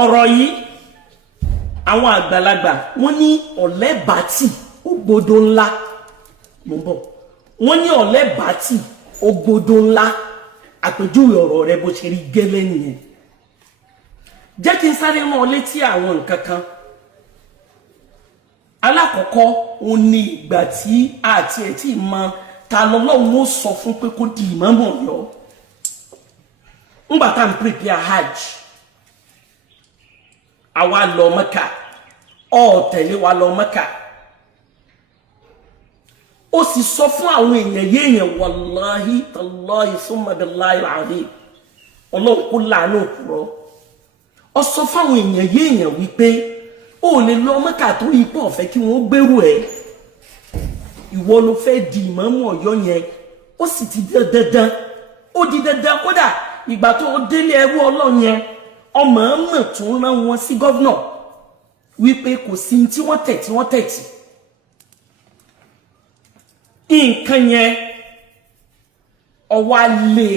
ọ̀rọ̀ yìí àwọn àgbàlagbà wọ́n ní ọ̀lẹ bàtì ògbódò ńlá mo bọ̀ wọ́n ní ọ̀lẹ bàtì ògbódò ńlá àpèjúwe ọ̀rọ̀ rẹ̀ bó ṣe rí gẹ́lẹ́ nìyẹn jẹ́ kí n sáré rán ọ létí àwọn nǹkan kan alákọ̀ọ́kọ́ ó ní ìgbà tí àti ẹ̀ tí mọ ta lọ́lọ́run ó sọ fún pé kó di ìmáàmù Ọ̀yọ́ ńgbà tá à ń prepare hajj àwa lọ Mẹ́kà ó tẹ̀lé wa lọ Mẹ́kà ó sì sọ fún àwọn èèyàn yéèyàn wàláhí tàláhí summa billahi al-azim ọlọ́run kó láàánú òkúrọ́ ó sọ fún àwọn èèyàn yéèyàn wípé ó lè lọ Mẹ́kà torí ipò ọ̀fẹ́ kí wọ́n gbèrú ẹ̀ ìwọ ló fẹ́ di ìmáàmù Ọ̀yọ́ yẹn ó sì ti dandan ó di dandan kódà ìgbà tó délé ẹrú ọlọ́run yẹn ọmọ ọmọ tún rán wọn sí gọ́vnà wípé kò sí tí wọ́n tẹ̀tí nǹkan yẹn ọwọ́ alẹ́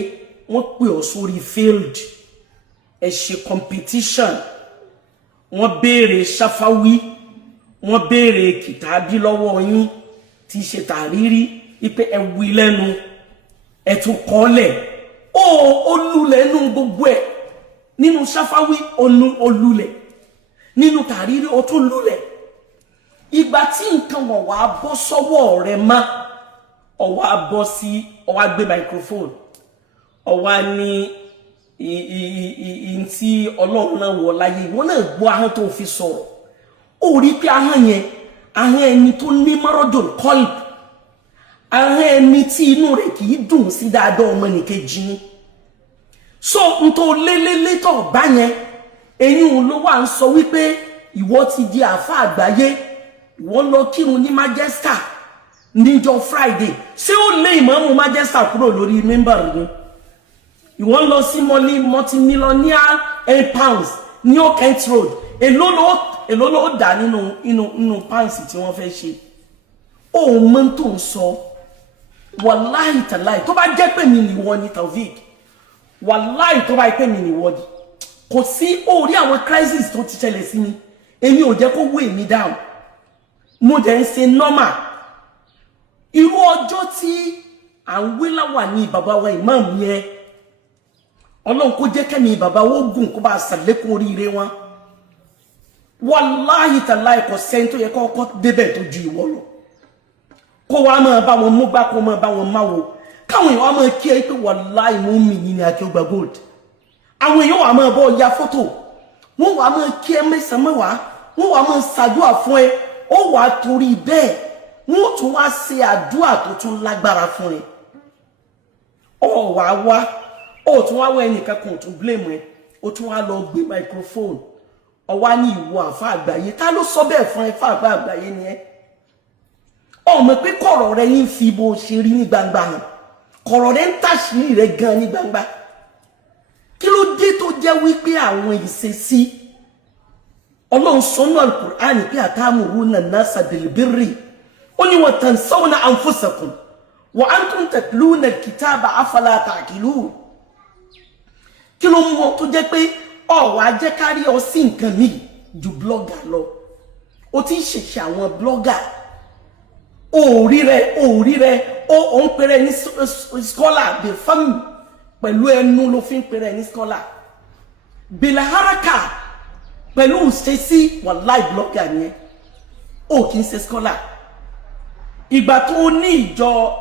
wọ́n pè ọ́ sórí field ẹ ṣe competition wọ́n béèrè ṣáfáwí wọ́n béèrè kìtàbí lọ́wọ́ yín tí ṣe tàrírí wípé ẹ wí lẹ́nu ẹ tún kọ́lẹ̀ ó lulẹ̀ nínú gbogbo ẹ̀ nínú ṣáfáwí olulẹ̀ nínú tàrírí ó tún lulẹ̀ ìgbà tí nǹkan wọ̀n wá bọ́ sọ́wọ́ rẹ̀ má ọwọ́ abọ́ sí ọwọ́ gbé microphone ọwọ́ ní tí ọlọ́run náà wọ̀ láyé ìwọ náà gbọ́ ahọ́n tó fi sọ̀rọ̀ ó rí pé ahọ́n yẹn ahọ́n ẹni tó ní mọ́rọ́dùn kọ́lb ahọ́n ẹni tí inú rẹ̀ kì í dùn sí dáadáa ọmọnìkejì ni so n tó lélélé tó bá yẹn eyín ló wà ń sọ wípé ìwọ ti di àfa àgbáyé ìwọ lọ kírun ní Manchester níjọ́ Friday ṣé ó lé ìmáàmù Manchester kúrò lórí member ni ìwọ lọ sí multi-millionaire pounds ní Kent Road èló ló dà nínú pounds tí wọ́n fẹ́ ṣe ó mọ̀ tó ń sọ wàláhì tàláhì tó bá jẹ́ pé mi nìwọ ni Taofeek wàláhì tó bá jẹ́ pé mi nìwọ ni kò sí orí àwọn crisis tó ti ṣẹlẹ̀ sí mi èmi ò jẹ́ kó weigh me down mo dẹ̀ ń ṣe normal irú ọjọ́ tí à ń wé láwà ní bàbá wa imam yẹn ọlọ́run kó jẹ́ kẹ́mi bàbá wo gùn kó bá ṣàlékún oríire wọn wàláhì tàláhì kò sẹ́ni tó yẹ kọ́kọ́ débẹ̀ tó ju ìwọ lọ kó wá máa bá wọn mú gbá kó máa bá wọn máwo káwọn èèyàn wá máa kí ẹ pé wàláhì mú mi ní Akeugbagold àwọn èèyàn wà máa bọ́ ya fọ́tò wọ́n wà máa kí ẹ mẹ́sàn-án mẹ́wàá wọ́n wà máa ṣàdúrà fún ẹ ó wà torí bẹ́ẹ̀ wọ́n tún wá ṣe àdúrà tó tún lágbára fún ẹ ó wá ó tún wá wọ ẹnìkan kan tún blame ẹ ó tún wá lọ gbé microphone ó wá ní ìwọ àfa àgbáyé ta ló sọ bẹ́ẹ̀ fún ẹ fún àfa àgbáyé ni ẹ ó mọ̀ pé kọ̀rọ̀ rẹ yín fi bó ṣe rí ní gbangba hàn kọ̀rọ̀ rẹ ń tàṣírí rẹ gan ní gbangba kí ló dé tó jẹ́ wípé àwọn ìṣesí ọlọ́run sọ́nà al-Qur'an pé atamuruna an-nasa bil-birri ó ní wa tansawna anfusakum wa antum tatluna al-kitaba afala ta'qilun kí ló mú tó jẹ́ pé ọ̀wọ́ ajẹ́ kárí ọ sí nǹkan mi ju blogger lọ ó ti ń ṣèṣe àwọn blogger òórí rẹ ó ń pèrè ní scholar de femme pẹ̀lú ẹnu ló fi ń pèrè ní scholar bìlà haraka pẹ̀lú ṣẹ́sí wallahi blogger ni ó kì í ṣe scholar ìgbà tó ní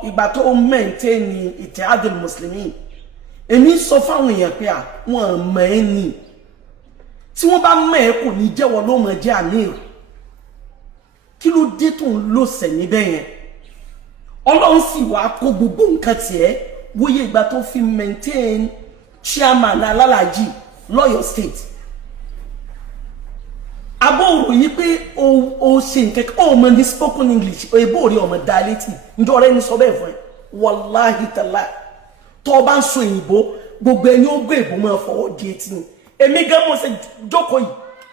ìgbà tó maintain Ittihadul Muslimin èmi sọ fáwọn èèyàn pé wọ́n mọ̀ ẹ́ ni tí wọ́n bá mọ̀ ẹ́ kò ní jẹ́wọ́ ló mọ̀ jẹ́ àmír kí ló dé tó ń lò sẹ̀ níbẹ̀ yẹn ọlọ́run sì wá kó gbogbo nǹkan tiẹ̀ wòye ìgbà tó fi maintain chairman alálàájì lọ́yọ̀ state abóòrò yìí pé o ṣe nǹkan ó mọ̀ ní spoken English èbó rí ọmọ dá létí ǹjọ́ ọ̀rẹ́ ní sọ bẹ́ẹ̀ fún ẹ wàláhì tàlá tó bá ń sọ òyìnbó gbogbo ẹni ó gbé ìbò máa fọwọ́ di etí ni èmi gan mo ṣe jókòó yìí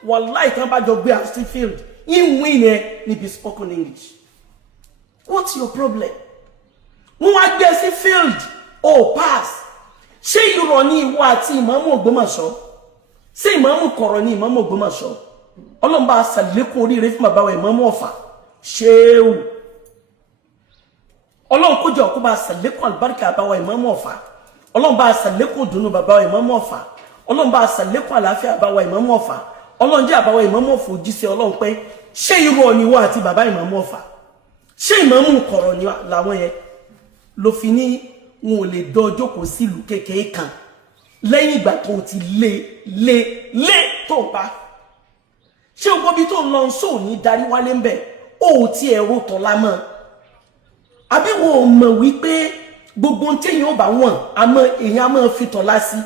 wàláhì tán bá jọ gbé àti field yín win yẹn níbi spoken English what's your problem wọ́n wá gbé sí field ó pass ṣé ìrọ̀ ní ìwọ àti ìmáàmù Ògbómọ̀ṣọ́ ṣé ìmáàmù kọ̀rọ̀ ni ìmáàmù Ògbómọ̀ṣọ́ Ọlọ́run bá ṣàlékún oríire fún bàbá wa ìmáàmù Ọ̀fà ṣéwù Ọlọ́run kó jọ kó bá ṣàlékún àlùbáríkà bàbá wa ìmáàmù Ọ̀fà Ọlọ́run bá ṣàlékún dùnú bàbá wa ìmáàmù Ọ̀fà Ọlọ́run bá ṣàlékún àlàáfíà bàbá wa ìmáàmù Ọ̀fà Ọlọ́run jẹ́ bàbá wa ìmáàmù Ọ̀fà òjíṣẹ́ Ọlọ́run pé ṣé irú ọ̀ni wọ́n àti bàbá ìmáàmù Ọ̀fà ṣé ìmáàmù kọ̀rọ̀ ni làwọn yẹn ló fi ní wọn ò lè dọ́jọ́ kò sílùú kékeré kan lẹ́yìn ìgbà tó ti lé tó bá ṣé o gbọ́bí tó ń lọ sóò ní darí wálé ń bẹ̀ ó ti ẹ̀rọ tọ́lá mọ́ àbí wọn ò mọ̀ wípé gbogbo téèyàn ó bá wọn àmọ́ èèyàn á máa fi tọ́lá sí